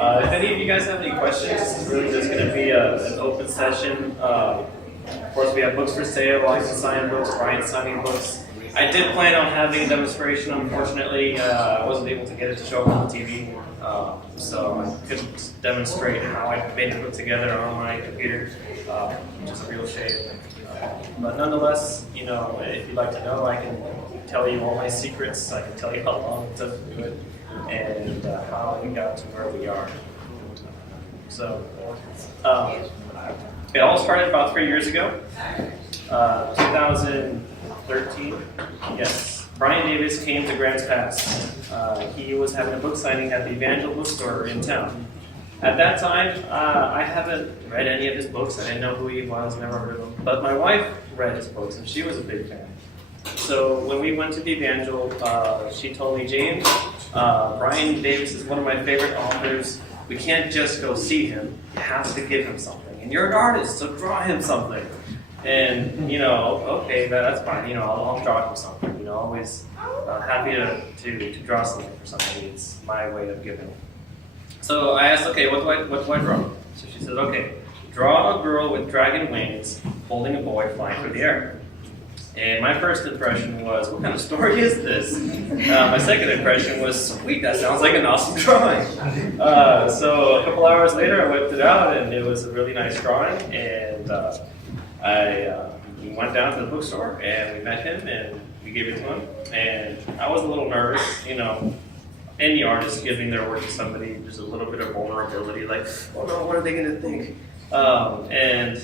If any of you guys have any questions, this is really just going to be an open session. Of course, we have books for sale. I can sign books. Bryan's signing books. I did plan on having a demonstration. Unfortunately, I wasn't able to get it to show up on the TV, so I couldn't demonstrate how I made the book together on my computer, which is a real shame. But nonetheless, you know, if you'd like to know, I can tell you all my secrets. I can tell you how long it took to do it, and how we got to where we are. So, it all started about 3 years ago, 2013. Yes, Bryan Davis came to Grants Pass. He was having a book signing at the Evangel bookstore in town. At that time, I haven't read any of his books. I didn't know who he was, never heard of him. But my wife read his books, and she was a big fan. So when we went to the Evangel, she told me, James, Bryan Davis is one of my favorite authors. We can't just go see him. You have to give him something. And you're an artist, so draw him something. And, you know, okay, that's fine. You know, I'll draw him something. You know, always happy to draw something for somebody. It's my way of giving. So I asked, okay, what do I draw? So she said, okay, draw a girl with dragon wings holding a boy flying through the air. And my first impression was, what kind of story is this? My second impression was, sweet, that sounds like an awesome drawing. So a couple hours later, I whipped it out, and it was a really nice drawing. And we went down to the bookstore, and we met him, and we gave it to him. And I was a little nervous, you know. Any artist giving their work to somebody, there's a little bit of vulnerability, like, oh no, what are they going to think? And,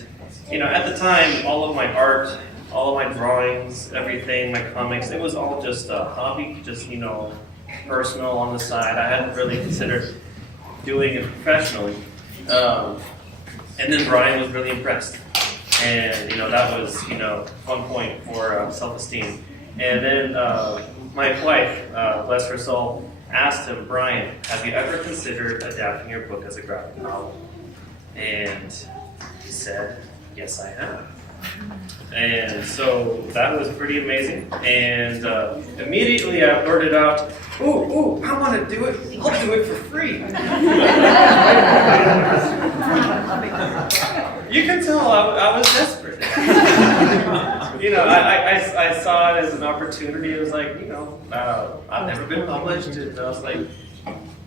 you know, at the time, all of my art, all of my drawings, everything, my comics, it was all just a hobby, just, you know, personal on the side. I hadn't really considered doing it professionally. And then Bryan was really impressed. And, you know, that was, you know, one point for self-esteem. And then my wife, bless her soul, asked him, Bryan, have you ever considered adapting your book as a graphic novel? And he said, yes, I have. And so that was pretty amazing. And immediately I blurted out, ooh, I want to do it. I'll do it for free. You can tell I was desperate. You know, I saw it as an opportunity. It was like, you know, I've never been published, and I was like,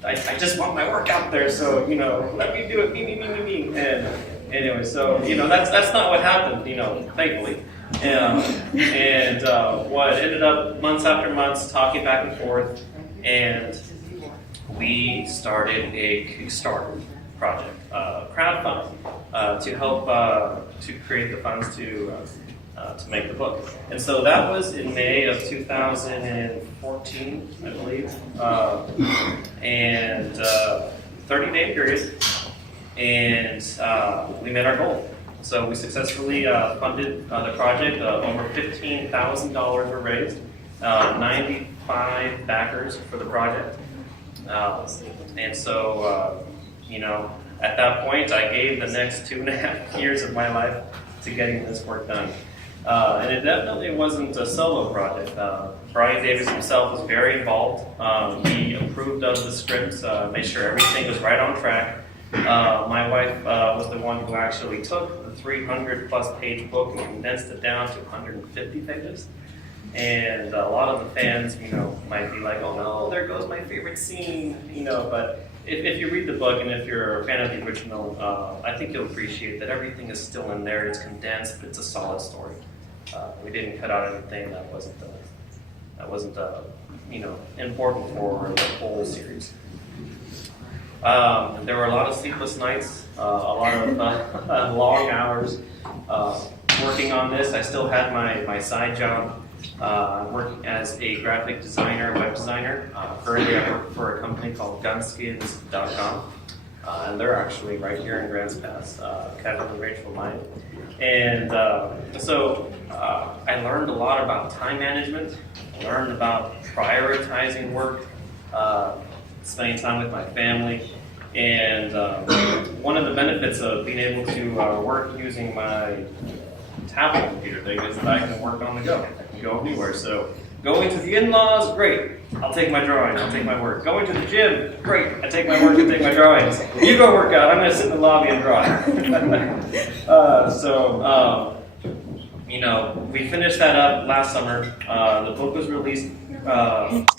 I just want my work out there, so, you know, let me do it, me. And anyway, so, you know, that's not what happened, you know, thankfully. And what ended up months after months talking back and forth, and we started a Kickstarter project, crowdfunding, to help to create the funds to make the book. And so that was in May of 2014, I believe, and 30-day period, and we met our goal. So we successfully funded the project. Over $15,000 were raised, 95 backers for the project. And so, you know, at that point, I gave the next 2.5 years of my life to getting this work done. And it definitely wasn't a solo project. Bryan Davis himself was very involved. He approved of the scripts, made sure everything was right on track. My wife was the one who actually took the 300-plus page book and condensed it down to 150 pages. And a lot of the fans, you know, might be like, oh no, there goes my favorite scene, you know, but if you read the book and if you're a fan of the original, I think you'll appreciate that everything is still in there. It's condensed, but it's a solid story. We didn't cut out anything that wasn't you know, important for the whole series. There were a lot of sleepless nights, a lot of long hours working on this. I still had my side job. I'm working as a graphic designer, web designer. Currently I work for a company called gunskins.com. And they're actually right here in Grants Pass, Kevin and Rachel Mine. And so I learned a lot about time management. I learned about prioritizing work, spending time with my family. And one of the benefits of being able to work using my tablet computer thing is that I can work on the go. I can go anywhere. So Going to the in-laws, great. I'll take my drawing, I'll take my work. Going to the gym, great. I take my work and take my drawings. You go work out, I'm going to sit in the lobby and draw. You know, we finished that up last summer. The book was released last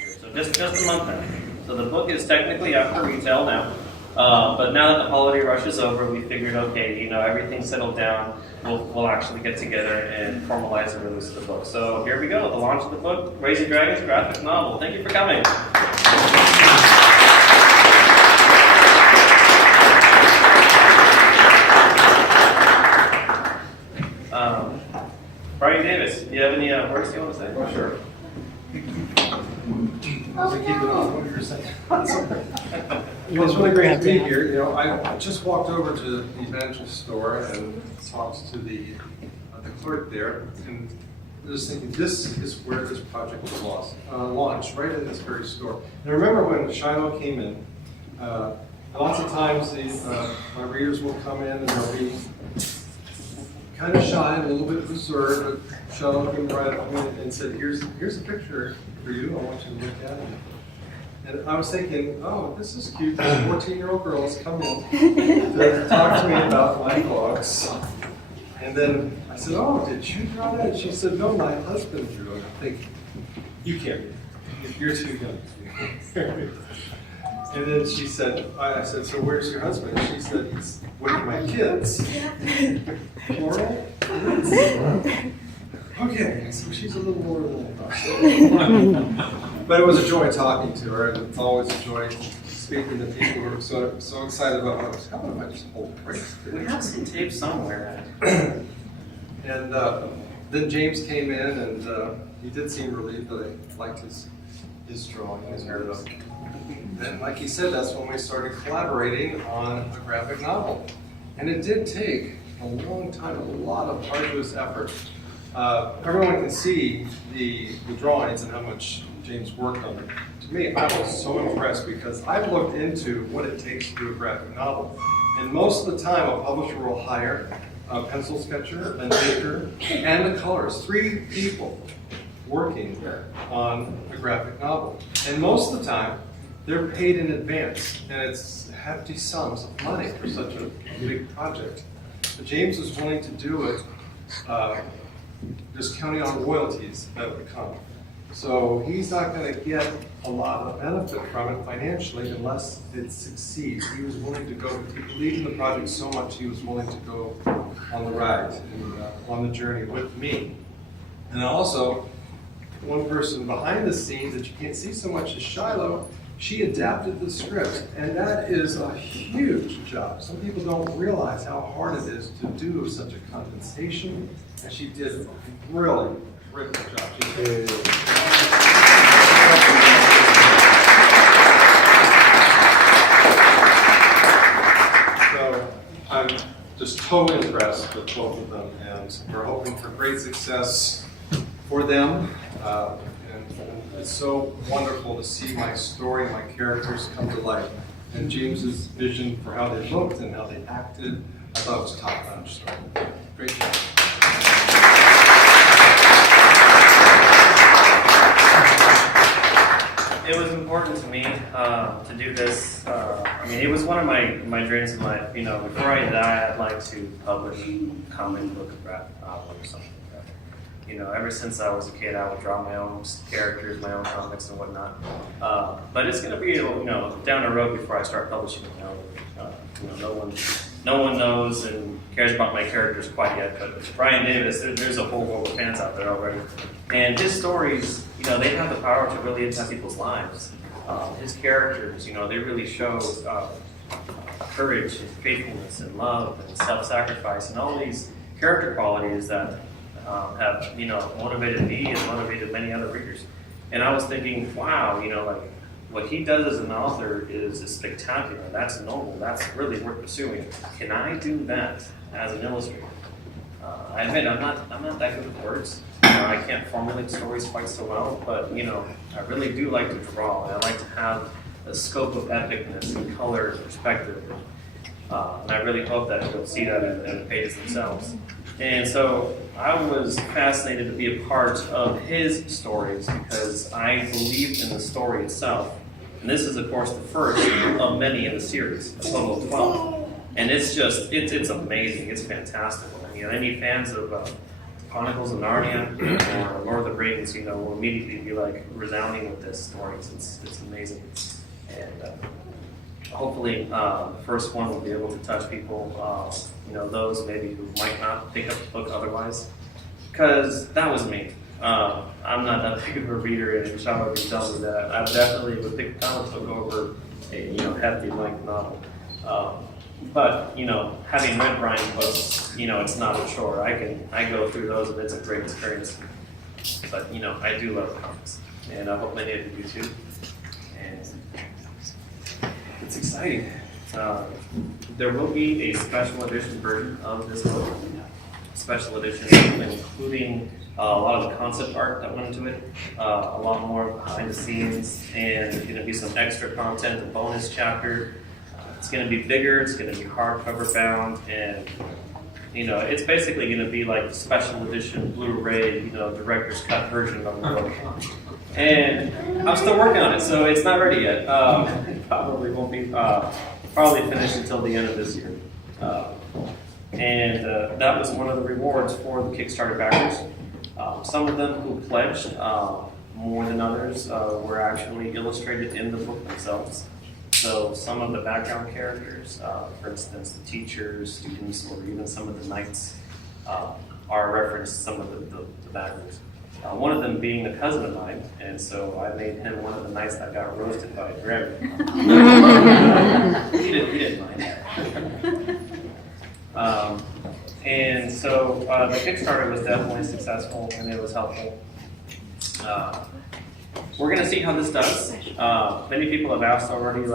year, so just a month now. So the book is technically out for retail now. But now that the holiday rush is over, we figured, okay, you know, everything's settled down. We'll actually get together and formalize the release of the book. So here we go, the launch of the book, Raising Dragons graphic novel. Thank you for coming. Bryan Davis, do you have any words you want to say? Oh, sure. So keep it on what you were saying. Well, it's really great to be here. You know, I just walked over to the evangelist store and talked to the clerk there, and I was thinking, this is where this project was launched, right in this very store. And I remember when Shiloh came in, lots of times my readers will come in and they'll be kind of shy and a little bit reserved, but Shiloh came right up and said, here's a picture for you, I want you to look at it. And I was thinking, oh, this is cute. These 14-year-old girls come in to talk to me about my books. And then I said, oh, did you draw that? And she said, no, my husband drew it. I think, you can't. You're too young. And then she said, I said, so where's your husband? She said, he's with my kids. Plural? Okay, so she's a little more than I thought. But it was a joy talking to her, and it's always a joy speaking to people who are so excited about what was happening. I just hold breaks. We have some tape somewhere. And then James came in, and he did seem relieved that I liked his drawing. And like he said, that's when we started collaborating on a graphic novel. And it did take a long time, a lot of arduous effort. Everyone can see the drawings and how much James worked on it. To me, I was so impressed because I've looked into what it takes to do a graphic novel. And most of the time, a publisher will hire a pencil sketcher, an maker, and the colorist. 3 people working on a graphic novel. And most of the time, they're paid in advance. And it's hefty sums of money for such a big project. But James was willing to do it just counting on royalties that would come. So he's not going to get a lot of benefit from it financially unless it succeeds. He was willing to go, he believed in the project so much he was willing to go on the ride and on the journey with me. And also, one person behind the scenes that you can't see so much is Shiloh. She adapted the script, and that is a huge job. Some people don't realize how hard it is to do such a condensation, and she did a really terrific job. She did. So I'm just totally impressed with both of them, and we're hoping for great success for them. And it's so wonderful to see my story, my characters come to life. And James's vision for how they looked and how they acted, I thought it was top notch. So, great job. It was important to me to do this. I mean, it was one of my dreams in life. You know, before I die, I'd like to publish a comic book, a graphic novel, or something like that. You know, ever since I was a kid, I would draw my own characters, my own comics, and whatnot. But it's going to be, you know, down the road before I start publishing. You know, no one knows and cares about my characters quite yet. But Bryan Davis, there's a whole world of fans out there already, and his stories, you know, they have the power to really impact people's lives. His characters, you know, they really show courage and faithfulness and love and self-sacrifice and all these character qualities that have, you know, motivated me and motivated many other readers. And I was thinking, wow, you know, like what he does as an author is spectacular. That's noble. That's really worth pursuing. Can I do that as an illustrator? I admit I'm not that good with words. You know, I can't formulate stories quite so well, but you know, I really do like to draw, and I like to have a scope of epicness and color and perspective. And I really hope that you'll see that in the pages themselves. And so I was fascinated to be a part of his stories because I believed in the story itself. And this is, of course, the first of many in the series, a total of 12. And it's just, it's amazing. It's fantastical. And, any fans of Chronicles of Narnia or Lord of the Rings, will immediately be like resounding with this story. It's amazing. And hopefully, the first one will be able to touch people, those maybe who might not pick up the book otherwise. Because that was me. I'm not that big of a reader, and Charlotte can tell me that. I definitely would pick a comic book over a hefty length novel. But having read Bryan's books, it's not a chore. I go through those, and it's a great experience. But I do love comics, and I hope many of you do too. And it's exciting. There will be a special edition version of this book. Special edition, including a lot of the concept art that went into it, a lot more behind the scenes, and there's going to be some extra content, a bonus chapter. It's going to be bigger, it's going to be hardcover bound, and it's basically going to be like the special edition Blu-ray, director's cut version of the book. And I'm still working on it, so it's not ready yet. It probably won't be probably finished until the end of this year. And that was one of the rewards for the Kickstarter backers. Some of them who pledged more than others were actually illustrated in the book themselves. So some of the background characters, for instance, the teachers, students, or even some of the knights are referenced to some of the backers. One of them being a cousin of mine, and so I made him one of the knights that got roasted by a dragon. He didn't mind. And so the Kickstarter was definitely successful, and it was helpful. We're going to see how this does. Many people have asked already, is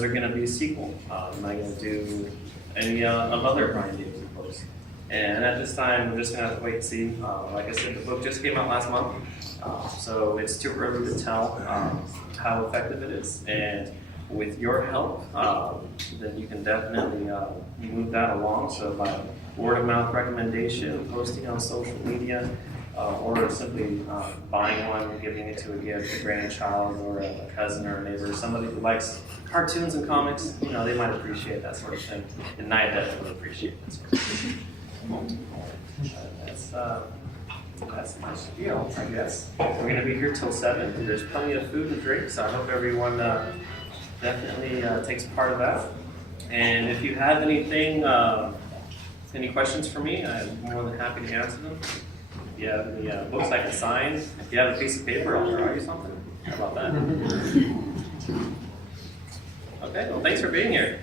there going to be a sequel? Am I going to do any of other Bryan Davis books? And at this time, we're just going to have to wait and see. Like I said, the book just came out last month, so it's too early to tell how effective it is. And with your help, then you can definitely move that along. So by word of mouth recommendation, posting on social media, or simply buying one, giving it to a gift, a grandchild, or a cousin or a neighbor, somebody who likes cartoons and comics, they might appreciate that sort of thing. And I definitely appreciate that sort of thing. That's my spiel, I guess. We're going to be here till 7. There's plenty of food and drink, so I hope everyone definitely takes part of that. And if you have anything, any questions for me, I'm more than happy to answer them. If you have any books I can sign, if you have a piece of paper, I'll draw you something. How about that? Okay, well, thanks for being here.